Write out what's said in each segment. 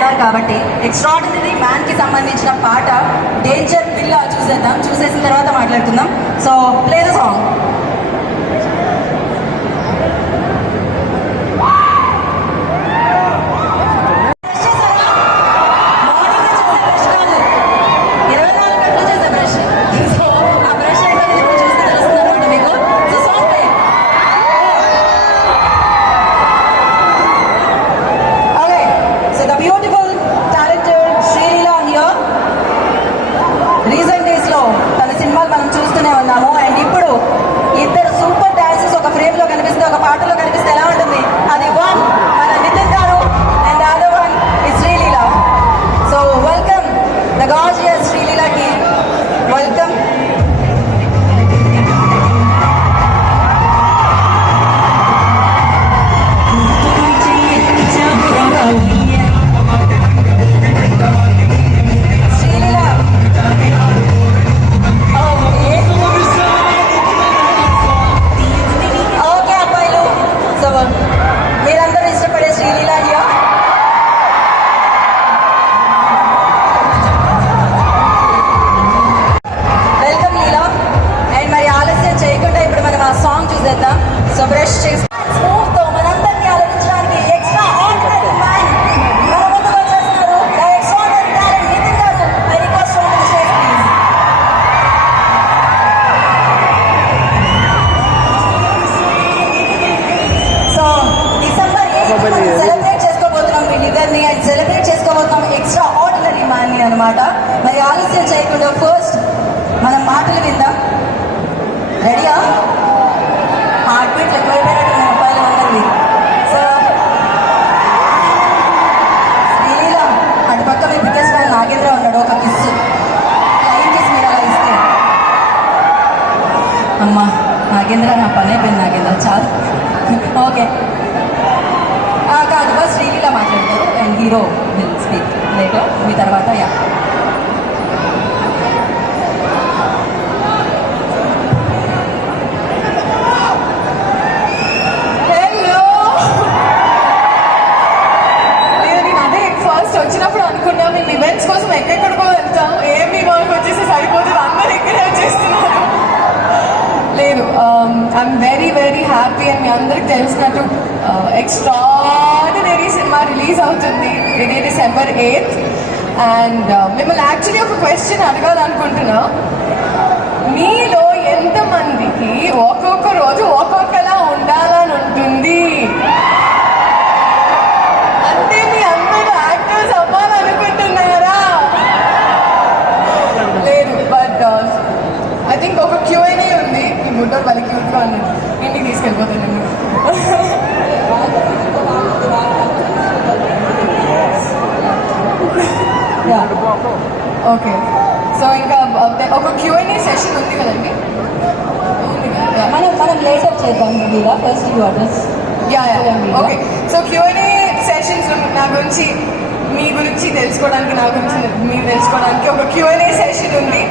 ఉన్నారు కాబట్టి extraordinary man కి సంబంధించిన పాట డేంజర్ పిల్ల చూసేసిన తర్వాత మాట్లాడుకుందాం. So play the song. So brush చేసి స్మూత్తో మనందరినీ ఆలోచించడానికి ఎక్స్ట్రా ఆర్డినరీ మ్యాన్ మన ముందుకు వచ్చేస్తున్నారు. The extraordinary talent Nithin garu. I request to the stage please. So December 8 మనం సెలబ్రేట్ చేసుకోబోతున్నాం వీళ్ళిద్దరిని అండ్ సెలబ్రేట్ చేసుకోబోతున్నాం ఎక్స్ట్రా ఆర్డినరీ మ్యాన్ ని అనమాట. మరి ఆలస్యం చేయకుండా ఫస్ట్ మనం మాటలు విందాం. రెడీయా? హార్ట్ బీట్ ఎక్కువైపోయినట్టు అబ్బాయిలు అందరివి. సో శ్రీలీల అటుపక్క మీ బిగ్గెస్ట్ ఫ్యాన్ నాగేంద్ర ఉన్నాడు. ఒక కిస్ ఫ్లైయింగ్ కిస్ మీరు అలా ఇస్తే అమ్మా నాగేంద్ర నా పని అయిపోయింది. నాగేంద్ర చాలు. ఓకే కాదు ఫస్ట్ శ్రీలీల మాట్లాడతారు and hero will speak later మీ తర్వాత. యా వచ్చినప్పుడు అనుకున్నాం మేము ఈవెంట్స్ కోసం ఎక్కడెక్కడికో వెళ్తాం, ఏమి మాకు వచ్చేసి సరిపోతుంది, అందరూ ఇక్కడే వచ్చేస్తున్నారు. లేదు, I'm very very happy. And మీ అందరికి తెలిసినట్టు ఎక్స్ట్రాడినరీ సినిమా రిలీజ్ అవుతుంది ఇది డిసెంబర్ 8th. అండ్ మిమ్మల్ని యాక్చువల్లీ ఒక క్వశ్చన్ అడగాలనుకుంటున్నా. మీలో ఎంతమందికి ఒక్కొక్క రోజు ఒక్కొక్కలా ఉండాలని ఉంటుంది? ఐ థింక్ ఒక Q&A ఉంది. ఈ బుడ్డోడు వాళ్ళకి క్యూట్గా ఉన్నది. ఇంటికి తీసుకెళ్ళిపోతాను నేను. ఓకే, సో ఇంకా ఒక Q&A సెషన్ ఉంది కదండి. మనం లేటర్ చేద్దాం. First you address. Okay, so Q&A sessions నా గురించి మీ గురించి తెలుసుకోవడానికి, నా గురించి మీరు తెలుసుకోవడానికి ఒక Q&A సెషన్ ఉంది.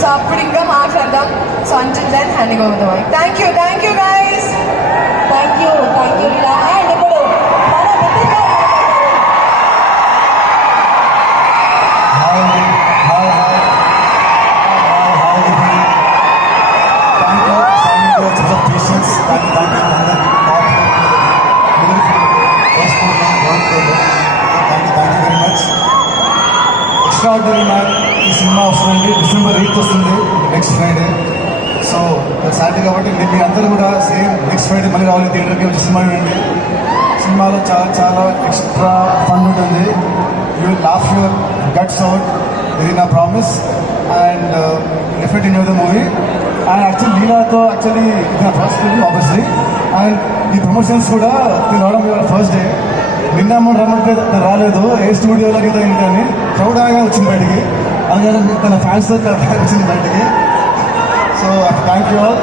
సో అప్పుడు ఇంకా మాట్లాడదాం. So until then handing over the mic. Thank you guys. Thank you Leela. And ఇప్పుడు మన నితిన్ గారు ఎక్స్ట్రాడినరీ మ్యాన్ ఈ సినిమా వస్తుందండి. డిసెంబర్ 8th వస్తుంది, నెక్స్ట్ ఫ్రైడే. సో సాటర్డే కాబట్టి మీ అందరూ కూడా సేమ్ నెక్స్ట్ ఫ్రైడే మళ్ళీ రావాలి థియేటర్కి వచ్చి సినిమా చూడండి. సినిమాలో చాలా చాలా ఎక్స్ట్రా ఫన్ ఉంటుంది. You will laugh your guts out, ఇది నా promise. And definite enjoy the movie. And actually లీలాతో ఇది నా ఫస్ట్ ఫిల్మ్ ఆబ్వియస్లీ. అండ్ ఈ ప్రమోషన్స్ కూడా నేను రావడం ఫస్ట్ డే. నిన్న రమ్మంటే రాలేదు, ఏ స్టూడియోలో గీత ఏంటని క్రౌడ్ అనగా వచ్చింది బయటికి. అలాగే తన ఫ్యాన్స్తో వచ్చింది బయటికి. So thank you all.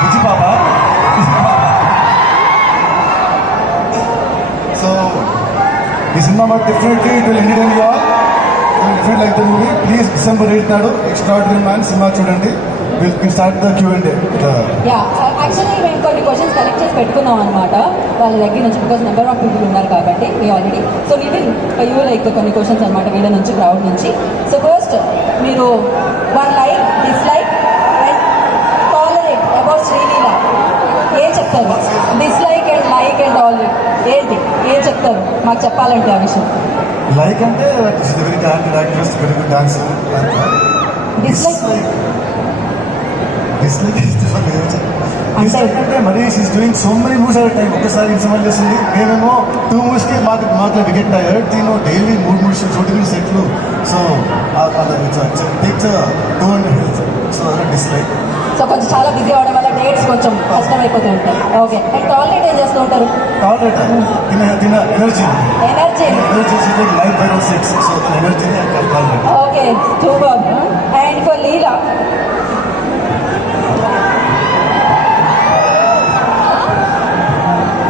బుజ్జి పాప. సో ఈ సినిమా మాకు definitely it will entertain you all. Definite like the movie. Please December 8th నాడు ఎక్స్ట్రాడినరీ మ్యాన్ సినిమా చూడండి. Will start the Q&A. Actually కొన్ని క్వశ్చన్స్ కలెక్ట్ చేసి పెట్టుకున్నాం అనమాట వాళ్ళ దగ్గర నుంచి, బికాస్ నెంబర్ ఆఫ్ పీపుల్ ఉన్నారు కాబట్టి మీ already. So Nithin you like కొన్ని క్వశ్చన్స్ అనమాట వీళ్ళ నుంచి, క్రౌడ్ నుంచి. సో ఫస్ట్ మీరు one like, dislike and tolerate about Sreeleela ఏం చెప్తారు? Dislike and like and tolerate ఏంటి, ఏం చెప్తారు మాకు చెప్పాలంటే ఆ విషయం? లైక్ అంటే very talented actress, very good dancer. Dislike dislike అంటే మరి she's doing so many moves at time, ఒక్కసారి ఇన్సమాల్ చేస్తుంది. మేమేమో 2 మూవ్స్కి మాకు వికెట్ టైర్డ్, నేను డైలీ 3 మూవ్స్ షూటింగ్ సెట్లు. So takes 200 health. సో అదే డిస్లైక్. సో కొంచెం చాలా బిజీ అవడం వల్ల డేట్స్ కొంచెం కష్టమైపోతూ ఉంటాయి. ఓకే. అండ్ టాలరేట్ ఏం చేస్తూ ఉంటారు? టాలరేట్ తిన energy energy life by 6. So ఎనర్జీని tolerate. Okay, super. And for Leela,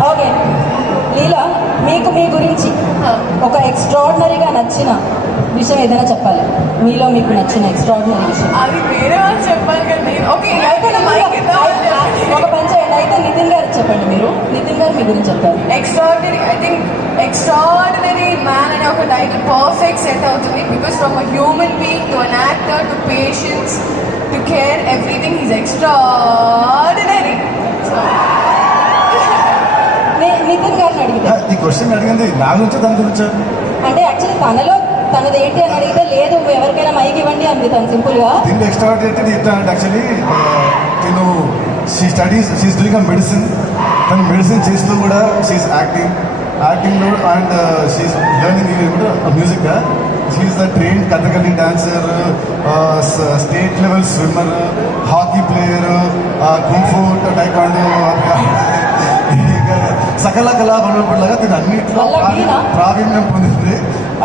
okay Leela, మీకు మీ గురించి ఒక ఎక్స్ట్రాడినరీగా నచ్చిన విషయం ఏదైనా చెప్పాలి. మీలో మీకు నచ్చిన ఎక్స్ట్రాడినరీ విషయం. అది వేరే వాళ్ళు చెప్పాలి కదా నేను. ఓకే అయితే ఒక పని చేయండి, అయితే నితిన్ గారికి చెప్పండి. మీరు నితిన్ గారు మీ గురించి చెప్తారు. Extraordinary, I think extraordinary man అనే ఒక టైటిల్ పర్ఫెక్ట్ సెట్ అవుతుంది. Because from a human being to an actor to patience to care everything is extraordinary. Nithiin గారిని అడిగితే ఈ క్వశ్చన్ అడిగింది నా గురించి, దాని గురించి అంటే యాక్చువల్లీ తనది ఏంటి అని అడిగితే లేదు ఎవరికైనా మైక్ ఇవ్వండి అంది తను సింపుల్గా. దీంట్లో ఎక్స్ట్రాడినరీ చెప్తానంటే యాక్చువల్లీ నేను షీఈస్ డూయింగ్ అ మెడిసిన్. తను మెడిసిన్ చేస్తూ కూడా షీఈస్ యాక్టింగ్లో అండ్ షీఈస్ లెర్నింగ్ కూడా music. She's the trained Kathakali dancer, state level swimmer, hockey player, kung fu, taekwondo, సకల కళా వనరులాగా తిని అన్నింటిలో ప్రావీణ్యం పొందింది.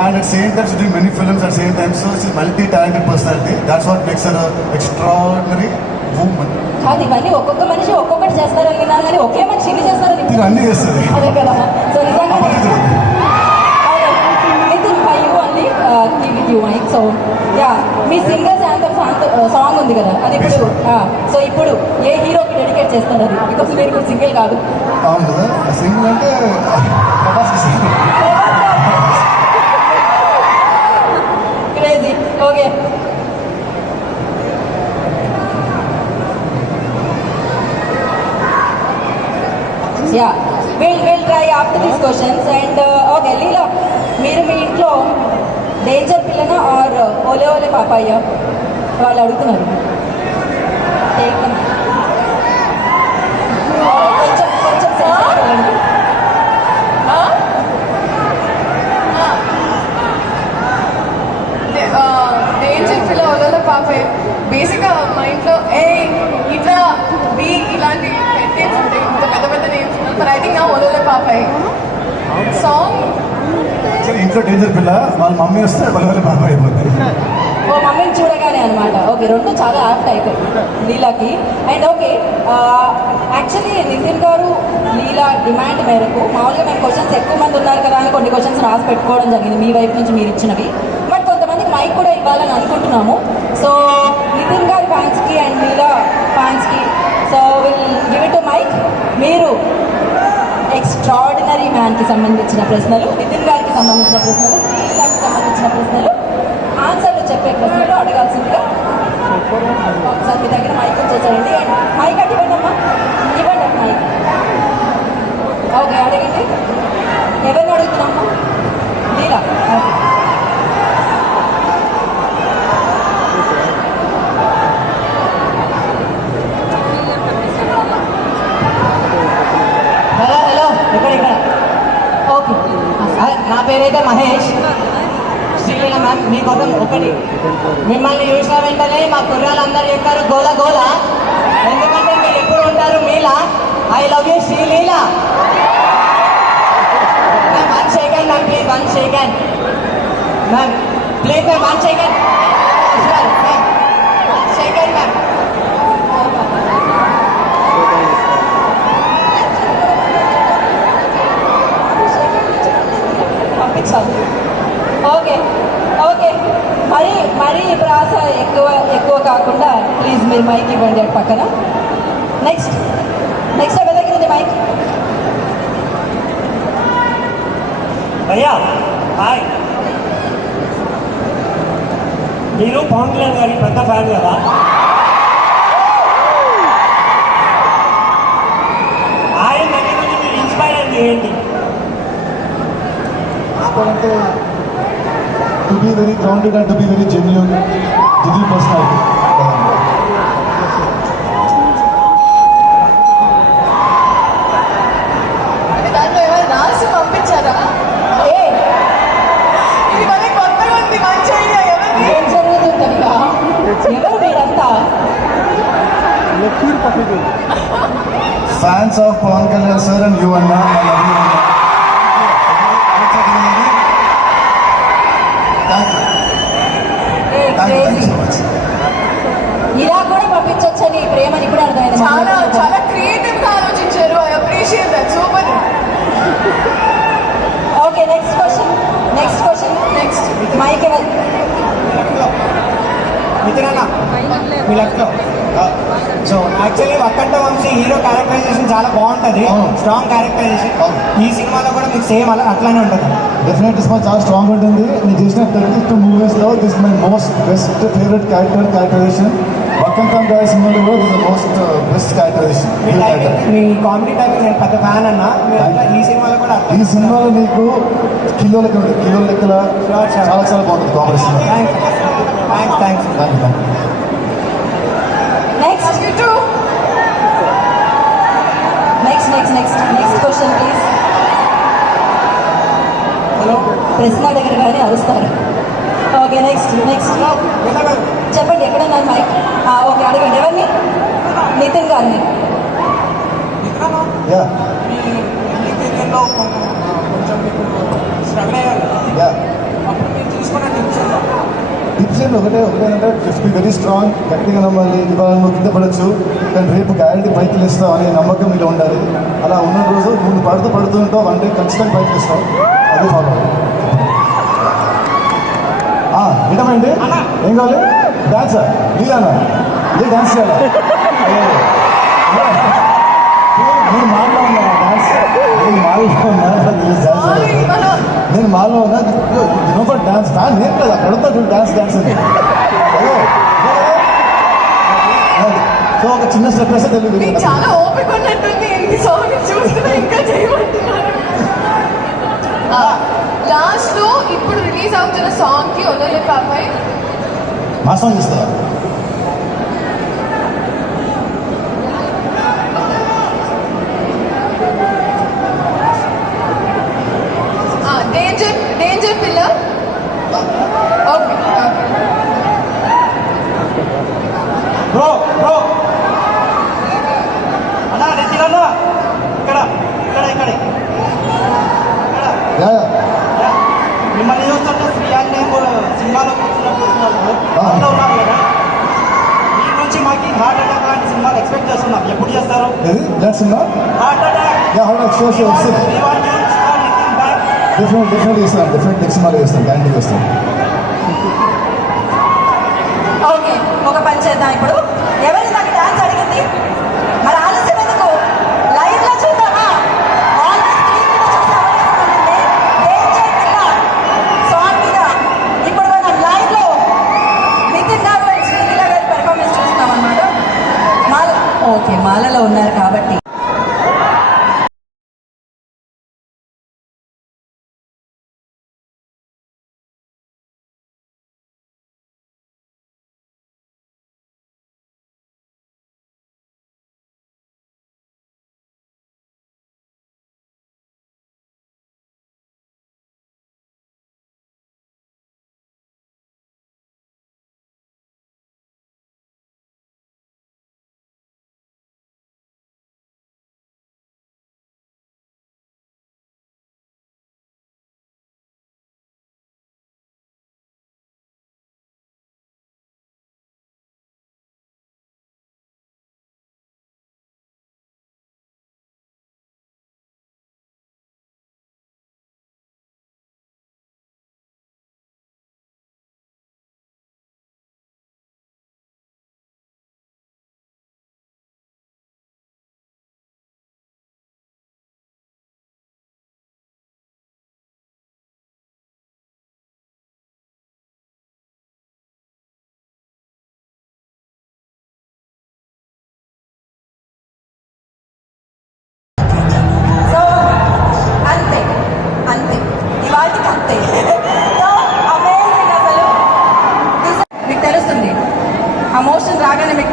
And at same times doing many films at same times. So she multi talented personality. That's what makes her extraordinary woman. కాదు, ఇవన్నీ ఒక్కొక్క మనిషి ఒక్కొక్కటి చేస్తారని విన్నాను, కానీ ఒకే మనిషి ఇన్ని చేస్తారని తిని అన్నీ చేస్తుంది. అదే కదా. సో నిజంగా నితిన్ పై you only give it you mike. So yeah, మీ సింగర్స్ యాంథమ్ సాంగ్ ఉంది కదా, అది ఇప్పుడు సో ఇప్పుడు ఏ హీరోకి డెడికేట్ చేస్తారు అది? బికాస్ మీరు ఇప్పుడు సింగిల్ కాదు. అవును కదా, సింగిల్ అంటే crazy. Okay, yeah will try after these questions. And okay Leela, మీరు మీ ఇంట్లో డేంజర్ పిల్లనా ఆర్ ఓలే ఓలే పాపాయ్య వాళ్ళు అడుగుతున్నారు. కొంచెం కొంచెం సెన్సిటివ్. డేంజర్ పిల్ల ఒలలో పాపే. బేసిక్గా మా ఇంట్లో ఇట్లా బి ఇలాంటి నేమ్స్ ఉంటాయి, ఇంత పెద్ద పెద్ద నేమ్స్ ఉన్నాయి. బట్ ఐ థింక్ నా ఒలలో పాపాయి సాంగ్. ఇంట్లో డేంజర్ పిల్ల, వాళ్ళ మమ్మీ వస్తే వాళ్ళ పాప అయిపోతుంది. ఓ మమ్మీని చూడగానే అనమాట. ఓకే, రెండు చాలా యాప్ట్ అయిపోయి లీలాకి. అండ్ ఓకే, యాక్చువల్లీ నితిన్ గారు లీలా డిమాండ్ మేరకు మామూలుగా మేము క్వశ్చన్స్ ఎక్కువ మంది ఉన్నారు కదా అని కొన్ని క్వశ్చన్స్ రాసి పెట్టుకోవడం జరిగింది మీ వైపు నుంచి మీరు ఇచ్చినవి. బట్ కొంతమందికి మైక్ కూడా ఇవ్వాలని అనుకుంటున్నాము. సో నితిన్ గారి ఫ్యాన్స్కి అండ్ లీలా ఫ్యాన్స్కి so will give it to mic. మీరు ఎక్స్ట్రాడినరీ మ్యాన్కి సంబంధించిన ప్రశ్నలు, నితిన్ గారికి సంబంధించిన ప్రశ్నలు, శ్రీలీలాకి సంబంధించిన ప్రశ్నలు, ఆన్సర్లు చెప్పే ప్రశ్నలు అడగాల్సిందిగా ఒకసారి మీ దగ్గర మైక్ వచ్చేసారండి. అండ్ మైక్ అటు ఇవ్వండి అమ్మా, ఇవ్వండి అటు మైక్. ఓకే, అడగండి. ఎవరిని అడుగుతున్నామ్మా? లీలా. ఓకే, హలో ఇక్కడ ఓకే. నా పేరైతే మహేష్. శ్రీలీల మ్యామ్, మీకోసం ఒకటి, మిమ్మల్ని చూసిన వెంటనే మా కుర్రాళ్ళందరూ చెప్తారు గోల గోల, ఎందుకంటే మీరు ఎప్పుడు ఉంటారు మీలా. I love you Sreeleela. Ma'am 1 second ma'am, please 1 second ma'am, please ma'am 1 second ma'am, 1 second ma'am. పంపించాలి. ఓకే ఓకే, మరీ ప్రాస ఎక్కువ కాకుండా ప్లీజ్ మీరు మైక్ ఇవ్వండి అటు పక్కన. నెక్స్ట్ పవన్ కళ్యాణ్ గారి పెద్ద ఫ్యాన్ కదా. ఆయన దగ్గర నుంచి మీరు ఇన్స్పైర్ అయింది ఏంటి? అంటే to be very grounded and to be very genuine personality. అంటే దాంట్లో ఏమైనా రాసి పంపించారా? ఇది మనకి కొత్తగా ఉంది, మంచి ఐడియా. ఎవరిది? ఏం జరుగుతుందనిగా ఎవరు మీరంతా? Fans of Pawan Kalyan sir and you అన్న. ఇలా కూడా పంపించొచ్చని ప్రేమని ఇప్పుడు అర్థమైంది. చాలా చాలా క్రియేటివ్ గా ఆలోచించారు. I appreciate that. Super. Okay, next question. Next mike ఎవరు? మిత్రనా మీ లక్లో. So actually Vakkantham Vamsi hero characterization చాలా బాగుంటుంది, స్ట్రాంగ్ క్యారెక్టరైజేషన్. ఈ సినిమాలో కూడా మీకు సేమ్ అట్లానే ఉంటుంది. డెఫినెట్ సినిమా చాలా స్ట్రాంగ్ ఉంటుంది. నేను చేసిన 32 మూవీస్లో this my most best favourite characterisation. Vakkantham గారి సినిమాలో కూడా దిస్ మోస్ట్ బెస్ట్ క్యారెక్టరైజేషన్. మీ కామెడీ టైపింగ్ నేను పెద్ద ఫ్యాన్ అన్న. మీరు అట్లా ఈ సినిమాలో కూడా ఈ సినిమాలో నీకు కిలో లెక్క ఉంటుంది. కిలో లెక్కల చాలా చాలా బాగుంటుంది comedy cinema. Thanks. Next question please. Hello, ప్రశ్న అడగరు కానీ అరుస్తారు. ఓకే, నెక్స్ట్ చెప్పండి. ఎక్కడ ఉన్నారు మైక్? ఓకే, అడగండి. ఎవరిని? నితిన్ గారిని. యా మీ కెరియర్లో కొంచెం మీకు స్ట్రగుల్ అయ్యారు కదా, యా అప్పుడు మీరు తీసుకున్న టిప్స్ టిప్స్ ఏంటి? ఒకటేనంటే జస్ట్ బి వెరీ స్ట్రాంగ్. గట్టిగా నమ్మాలి. ఇవాళ నువ్వు కింద పడచ్చు కానీ రేపు గ్యారెంటీ పైకి లేస్తావు అనే నమ్మకం మీలో ఉండాలి. అలా ఉన్న రోజు నువ్వు పడుతూ ఉంటావు, వన్ డే ఖచ్చితంగా పైకి లేస్తావు. అది ఫాలో వినమండి. ఏం కావాలి? డాన్సా? నీలానా? ఇదే డాన్స్ చేయాలి. నేను మాల్లో ఉన్నా డాన్స్. నేను మాల్లో ఉన్నా. ఫర్ డాన్స్ ఫ్యాన్ నేను కదా కడుతా డాన్స్ అని. సో ఒక చిన్న స్టెప్ వేస్తే మీకు తెలియదు. చాలా ఓపిక ఉన్నట్టుంది. ఎన్ని సాంగ్ చూస్తున్నా ఇంకా చేయమంటున్నారు. లాస్ట్ లో ఇప్పుడు రిలీజ్ అవుతున్న సాంగ్ కి ఒలొలే పాపాయ్ మా సాంగ్ ఇస్తా. Danger pillar. ఓకే బ్రో అన్నా నితిన్ అన్న ఇక్కడ మిమ్మల్ని చూస్తుంటే ఫ్రీ అని సినిమాలో కూర్చున్నప్పుడు అందులో ఉన్నారు కదా. మీ నుంచి మాకు హార్ట్ అటాక్ లాంటి సినిమాలు ఎక్స్పెక్ట్ చేస్తున్నాం. ఎప్పుడు చేస్తారు హార్ట్ అటాక్? డెఫినెట్ చేస్తాను. డెఫినెట్ నెక్స్ట్ సినిమాలో చేస్తాను. గ్యారంటీ చేస్తాను. ఓకే, ఒక పని చేద్దాం. ఇప్పుడు ఎవరు నాకు డాన్స్ అడిగింది? మరి ఆలస్యం ఎందుకు? లైవ్ లో చూద్దామా? ఆన్ ది స్క్రీన్ మీద చూసే అవకాశం ఉంది. డేంజర్ పిల్లర్ సాంగ్ మీద ఇప్పుడు మనం లైవ్ లో నితిన్ గారు అండ్ శ్రీలీల గారి పెర్ఫార్మెన్స్ చూస్తున్నాం అన్నమాట. మాలలో ఉన్నారు కాబట్టి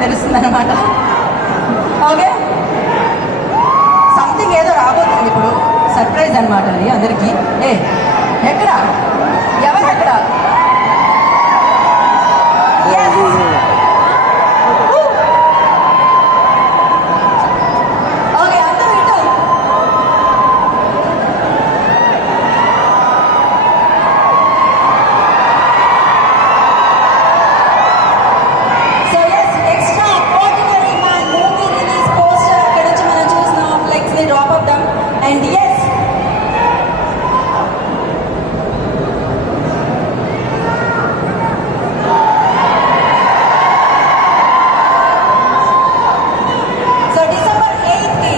తెలుస్తుంది అనమాట. ఓకే, సంథింగ్ ఏదో రాబోతుంది ఇప్పుడు, సర్ప్రైజ్ అనమాట అది అందరికీ. ఎక్కడ ఎవరు ఎక్కడ? ఓకే, అందరూ ఇటు. So yes, extra ordinary man movie release poster ఇక్కడ నుంచి మనం చూస్తున్నాం. ఫ్లెక్స్ ని డ్రాప్ అవుతాం. And yes, so December 8th కి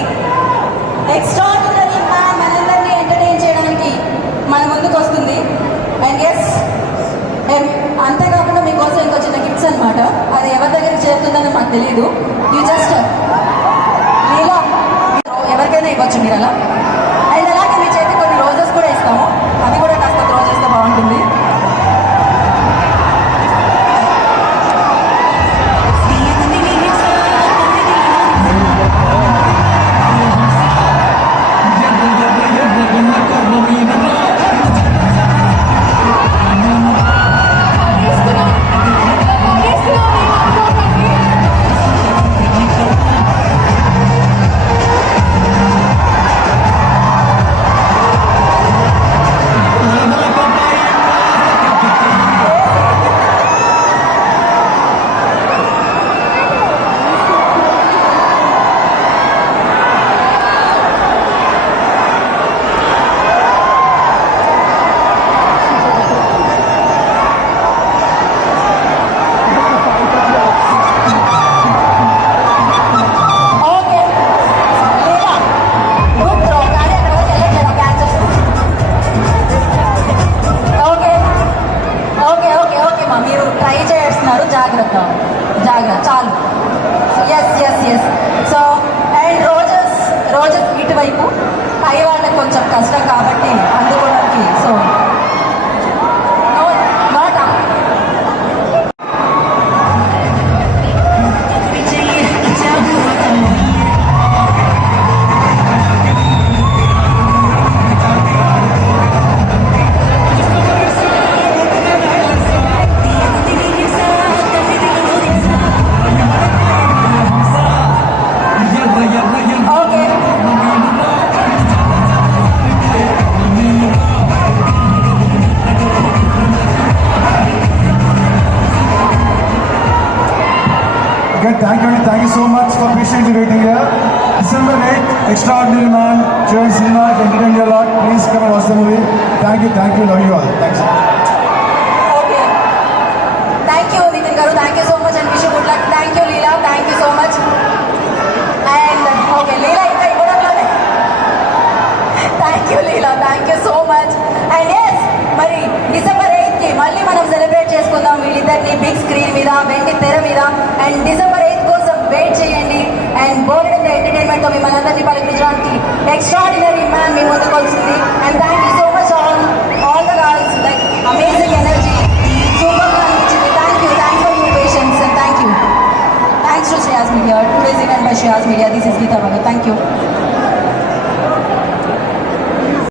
ఎక్స్ట్రాడినరీ మ్యాన్ మనందరినీ ఎంటర్టైన్ చేయడానికి మన ముందుకు వస్తుంది. అండ్ ఎస్, అంతేకాకుండా మీకోసం ఇంకో చిన్న గిఫ్ట్స్ అనమాట. అది ఎవరి దగ్గరికి చేరుతుందని మాకు తెలియదు. యూ జస్ట్ ఇలా ఎవరికైనా ఇవ్వచ్చు మీరు అలా. అండ్ అలాగే మీ చేతి కొన్ని రోజెస్ కూడా ఇస్తాము, అది కూడా కాస్త త్రో చేస్తే బాగుంటుంది. ఓకే, లేదా గుడ్ త్రో, కానీ అక్కడ వరకు వెళ్ళట్లేదు catches. Okay okay okay okay మా, మీరు ట్రై చేస్తున్నారు, జాగ్రత్త జాగ్రత్త, చాలు. Yes yes yes. So and roses roses ఇటువైపు, పై వాళ్ళకి కొంచెం కష్టం కాబట్టి అందుకోవడానికి. So no not okay. Again, thank you so much for patiently waiting here. December 8th, Extraordinary Man, Children's Cinema, entertain you a lot. Please come and watch the movie. Thank you, love you all. Thanks. Okay, thank you Nithin garu, thank you so much and wish good luck. Thank you Leela, thank you so much. And okay, Leela ఇంకా ఇవ్వడంలోనే. Thank you Leela, thank you so much. And yes, మరి December 8th కి మళ్ళీ మనం celebrate చేసుకుందాం వీళ్ళిద్దరిని big screen మీద, వెండి తెర మీద. అండ్ డిసెంబర్ 8th కోసం వెయిట్ చేయండి. అండ్ బోర్డ్ అండ్ ఎంటర్టైన్మెంట్ తో మిమ్మల్ని అందరినీ పలికించడానికి ఎక్స్ట్రాడినరీ మ్యాన్ మీ ముందుకు వస్తుంది. And thank you so much all the girls, like amazing energy, super గా అనిపించింది. Thanks for your patience and thanks to Shreyas media. Today's event by Shreyas Media. This is Geeta Bhagat. Thank you.